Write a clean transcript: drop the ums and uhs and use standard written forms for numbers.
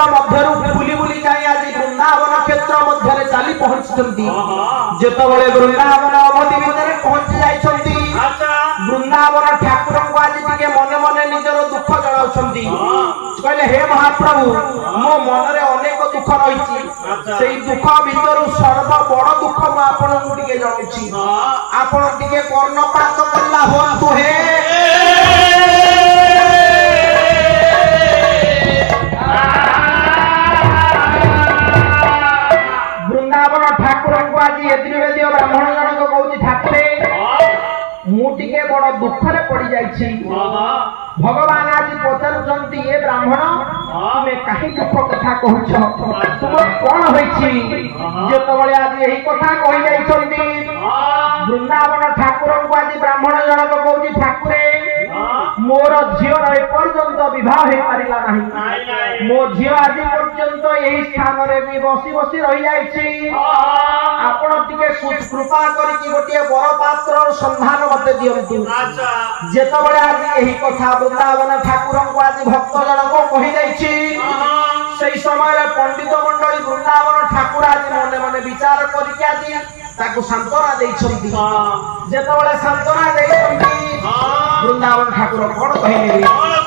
क्षेत्र मध्य बुली बुली जाए आज वृंदावन क्षेत्र मध्य चली पहुंची जितेबाला वृंदावन अवधि भितर पहुंची जाइछंती वृंदावन ठाकुर को आज टिके मने मने निजर दुख जणाउछंती कहले हे महाप्रभु मो मन रे अनेक दुख रही सेई दुख भितर सर्व बड़ दुख मो आपन को टिके जणाउछि आपन टिके कर्णपात करला होतु हे वृंदावन ठाकुर को आज एद्रिवेदी ब्राह्मण जनक कहउछि ठाकुरे मु टिके बड़ दुख रे पड़ी जाइछि भगवान आज पचारुचंती ए ब्राह्मण तुमे काहे दुख कथा कहउछ तुम कोन होइछि जेतबळे आज एही कथा कहि जाइछंती वृंदावन ठाकुर को आज ब्राह्मण जनक कहउछि ठाकुरे मोर झियर ए पर्यंत विवाह हे पारिला नाही मो झियो आज पर्यंत एही स्थान रे भी बसी बसी रहि जाइछि आपण टिके कृपा करी कि गोटिए बर पात्र संधान मते दियंतु जेतबळे आज एही कथा वृंदावन ठाकुर को आज भक्त जनक कहि जाइछि सेही समय पंडित मंडली वृंदावन ठाकुर आज मने मने विचार करी कि आज ताको सांत्वना देइछंती जेतबळे सांत्वना देइछंती वृंदावन ठाकुर कोन कहिले